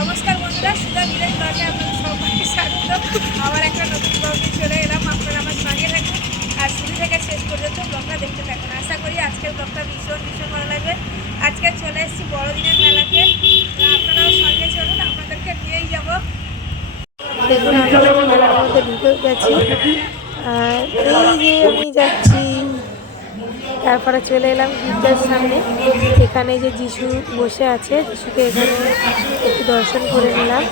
নমস্কার বন্ধুরা, সুধা নীলের ব্লগে আপনাদের সবাইকে স্বাগত আবার একটা নতুন ব্লগে চলে এলাম, আপনারা আমার সঙ্গে থাকুন। আর শুরু থেকে শেষ পর্যন্ত ব্লগটা দেখতে থাকুন। আশা করি আজকের ব্লগটা ভীষণ ভীষণ ভালো লাগবে। আজকে চলে এসেছি বড়দিনের মেলাতে। আপনারাও সঙ্গে চলুন, আপনাদেরকে নিয়েই যাব। দেখুন আমরা ঢুকে গেছি। আর এই যে আমি যাচ্ছি তারপরে চলে এলাম গির্জার সামনে। এখানে যে যিশু বসে আছে যিশুকে এখানে একটু দর্শন করে নিলাম।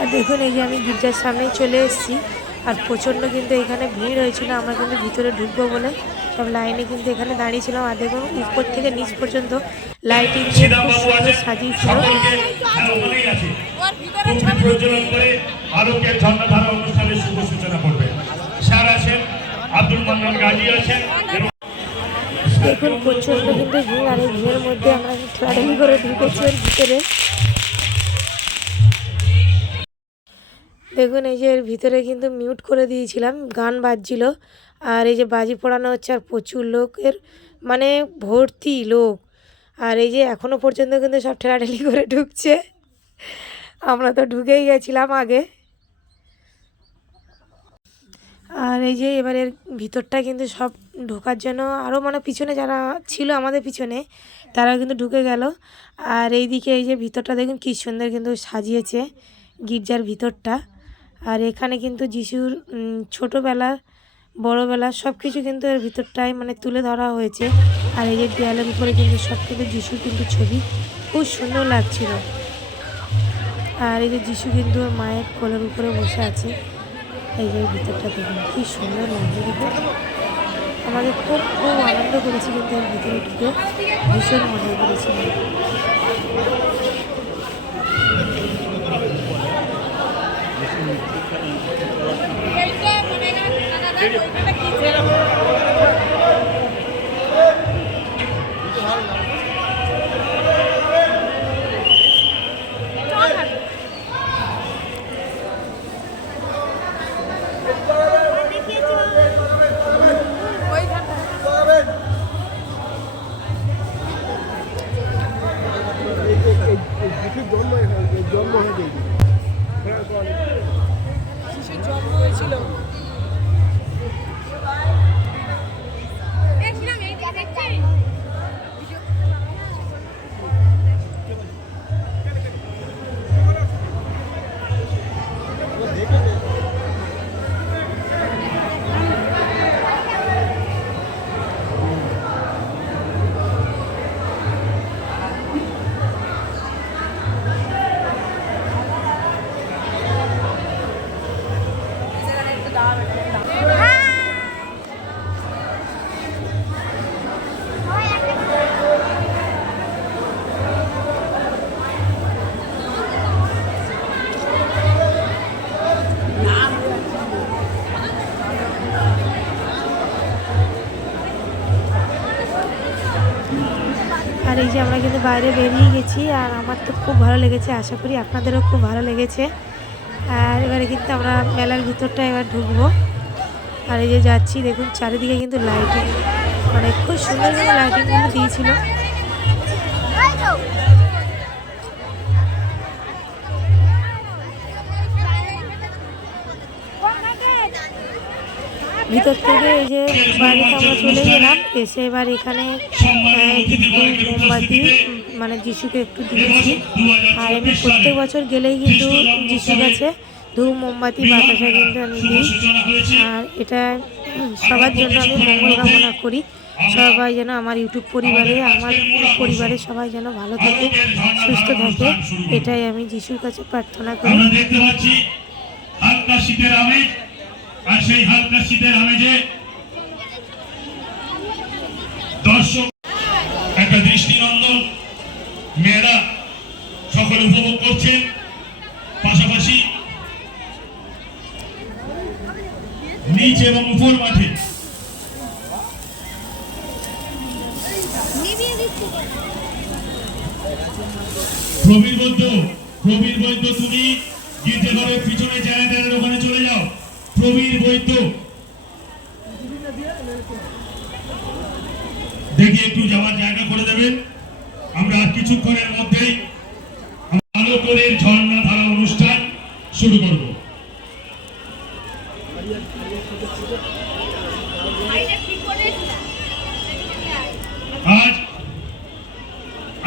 আর দেখুন এই যে আমি গির্জার সামনেই চলে এসেছি। আর প্রচণ্ড কিন্তু এখানে ভিড় হয়েছিল আমরা কিন্তু ভিতরে ঢুকবো বলে। সব লাইনে কিন্তু এখানে দাঁড়িয়েছিলাম আর দেখুন উপর থেকে নিচ পর্যন্ত লাইটিং খুব সুন্দর সাজিয়েছিল। আলোকের ঝর্ণাধারা অনুষ্ঠানের শুভ সূচনা করবে। স্যার আছেন, আব্দুল মান্নান গাজী আছেন দেখুন প্রচণ্ড কিন্তু ভিড় আর এই ভিড়ের মধ্যে আমরা ঠেলাঠেলি করে ঢুকেছি ভিতরে। দেখুন, এই যে এর ভিতরে কিন্তু মিউট করে দিয়েছিলাম, গান বাজছিল, আর এই যে বাজি পড়ানো হচ্ছে, আর প্রচুর লোকের মানে ভর্তি লোক। আর এই যে এখনও পর্যন্ত কিন্তু সব ঠেলাঠেলি করে ঢুকছে। আমরা তো ঢুকেই গেছিলাম আগে। আর এই যে এবারের ভিতরটা কিন্তু সব ঢোকার জন্য আরও মানে পিছনে যারা ছিল আমাদের পিছনে তারা কিন্তু ঢুকে গেল। আর এইদিকে এই যে ভিতরটা দেখুন কী সুন্দর কিন্তু সাজিয়েছে গির্জার ভিতরটা। আর এখানে কিন্তু যিশুর উম, ছোটোবেলা বড়োবেলা সব কিছু কিন্তু এর ভিতরটায় মানে তুলে ধরা হয়েছে। আর এই যে দেয়ালের উপরে কিন্তু সব কিন্তু যিশুর কিন্তু ছবি। খুব সুন্দর লাগছিল। আর এই যে যিশু কিন্তু মায়ের কোলের উপরে বসে আছে। এই যে ভিতরটা দেখুন, কি সুন্দর লাগছে দেখুন আমাদের খুব খুব আনন্দ করেছি কিন্তু এর ভিতরে ঢুকে, ভীষণ মজা করেছি। Thank মনে এই যে আমরা কিন্তু বাইরে বেরিয়ে গেছি আর আমার তো খুব ভালো লেগেছে, আশা করি আপনাদেরও খুব ভালো লেগেছে। আর এবারে কিন্তু আমরা মেলার ভিতরটা এবার ঢুকবো। আর এই যে যাচ্ছি, দেখুন চারিদিকে কিন্তু লাইটিং মানে খুব সুন্দর সুন্দর লাইটিংগুলো দিয়েছিল। ভিতর থেকে এই যে বাড়িতে আমরা চলে গেলাম, এসে এবার এখানে মোমবাতি মানে যিশুকে একটু দিয়েছি। আর আমি প্রত্যেক বছর গেলেই কিন্তু যিশু কাছে ধূপ, মোমবাতি বাতাসা কিন্তু আমি দিই। আর এটা সবার জন্য আমি মঙ্গল কামনা করি। সবাই যেন আমার ইউটিউব পরিবারে, আমার পরিবারে সবাই যেন ভালো থাকে, সুস্থ থাকে। এটাই আমি যিশুর কাছে প্রার্থনা করি। হালকা শীতের আমেজ আর সেই হালকা শীতের আমেজে। দর্শক, একটা দৃষ্টিনন্দন মেয়েরা সকলে উপভোগ করছেন। পাশাপাশি নিচ এবং উপর মাঠে প্রবীর বৈদ্য প্রবীর বৈদ্য, তুমি গির্জাঘরের পিছনে জায়গাটার ওখানে চলে যাও প্রবীর বৈদ্য দেখি একটু যাওয়ার জায়গা করে দেবেন। আমরা কিছুক্ষণের মধ্যেই আলো করে ঝর্ণা ধারা অনুষ্ঠান শুরু করব। আজ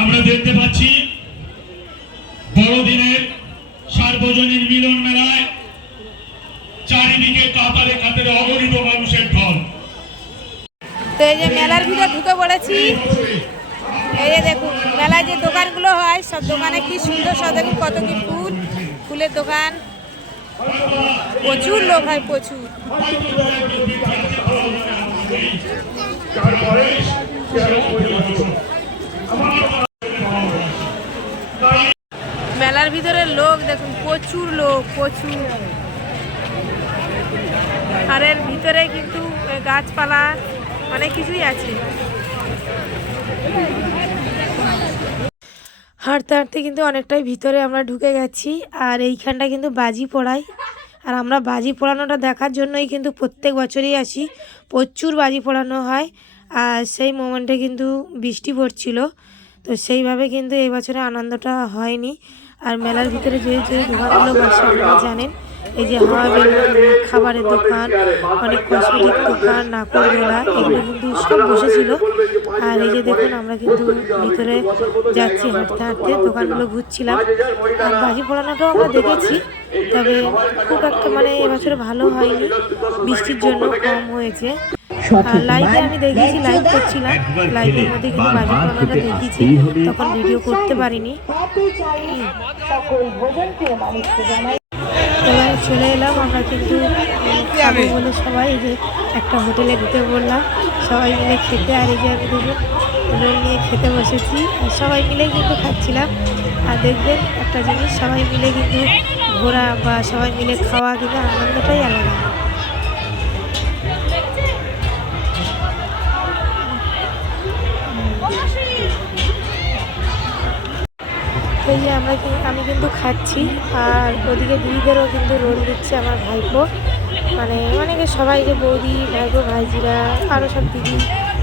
আমরা দেখতে পাচ্ছি বড়দিনের সার্বজনীন মিলন মেলায় তো এই যে মেলার ভিতরে ঢুকে পড়েছি। এই যে দেখুন, মেলায় যে দোকানগুলো হয়, সব দোকানে কি সুন্দর সব দেখুন, কত কি ফুল, ফুলের দোকান। প্রচুর লোক হয়, প্রচুর। মেলার ভিতরে লোক দেখুন, প্রচুর লোক, প্রচুর। আর এর ভিতরে কিন্তু গাছপালা অনেক কিছুই আছে। হাঁটতে হাঁটতে কিন্তু অনেকটাই ভিতরে আমরা ঢুকে গেছি, আর এইখানটা কিন্তু বাজি পোড়াই আর আমরা বাজি পোড়ানোটা দেখার জন্যই কিন্তু প্রত্যেক বছরই আসি, প্রচুর বাজি পোড়ানো হয়, আর সেই মোমেন্টে কিন্তু বৃষ্টি পড়ছিল। তো সেইভাবে কিন্তু এই বছরে আনন্দটা হয়নি। আর মেলার ভিতরে যে যে দোকানগুলো বসে আপনারা জানেন এই যে হাওয়া বেলুন খাবারের দোকান অনেক কসমেটিক দোকান নাকরদোলা এগুলো কিন্তু সব বসেছিল। আর এই যে দেখুন আমরা কিন্তু ভিতরে যাচ্ছি হাঁটতে হাঁটতে দোকানগুলো ঘুরছিলাম। আর বাজি পোড়ানোটাও আমরা দেখেছি তবে খুব একটা মানে এবছর ভালো হয়নি বৃষ্টির জন্য কম হয়েছে। আর লাইভে আমি দেখেছি লাইভ করছিলাম। লাইভের মধ্যে কিন্তু বাজি পোড়ানোটা দেখেছি তখন ভিডিও করতে পারিনি। এবার চলে এলাম। আমরা কিন্তু খাব বলে সবাই যে একটা হোটেলে দিতে বললাম সবাই মিলে খেতে আর এই যে আমি দেখুন রোল নিয়ে খেতে বসেছি। আর সবাই মিলে কিন্তু খাচ্ছিলাম। আর দেখবেন একটা জিনিস, সবাই মিলে কিন্তু ঘোরা বা সবাই মিলে খাওয়া কিন্তু আনন্দটাই আলাদা। এই যে আমরা আমি কিন্তু খাচ্ছি আর ওদিকে দিদিদেরও কিন্তু রোল দিচ্ছে আমার ভাইপো। মানে অনেকে সবাই যে বৌদি, ভাইপো, ভাইজিরা আরও সব দিদি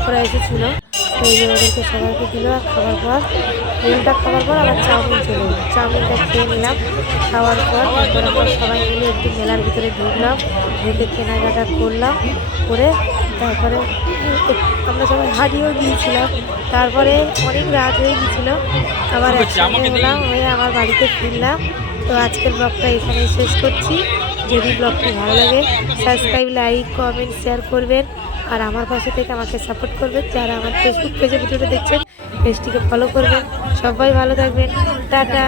ওরা এসেছিল। তো ওদেরকে সবাইকে দিল আর খাওয়ার পর রোলটা খাওয়ার পর আবার চাউমিন চলে এলো চাউমিনটা খেয়ে নিলাম খাওয়ার পর তারপর আমরা সবাই মিলে একটু মেলার ভিতরে ঢুকলাম ঢুকে কেনাকাটা করলাম করে তারপরে আমরা সবাই হারিয়েও গিয়েছিলাম। তারপরে অনেক রাত হয়ে গিয়েছিল আবার একসঙ্গে হলাম হয়ে আমার বাড়িতে ফিরলাম। তো আজকের ব্লগটা এখানেই শেষ করছি। যদি ব্লগটি ভালো লাগে সাবস্ক্রাইব লাইক কমেন্ট শেয়ার করবেন। আর আমার পাশে থেকে আমাকে সাপোর্ট করবেন। যারা আমার ফেসবুক পেজে ভিডিওটা দেখছেন পেজটিকে ফলো করবেন। সবাই ভালো থাকবেন। টাটা!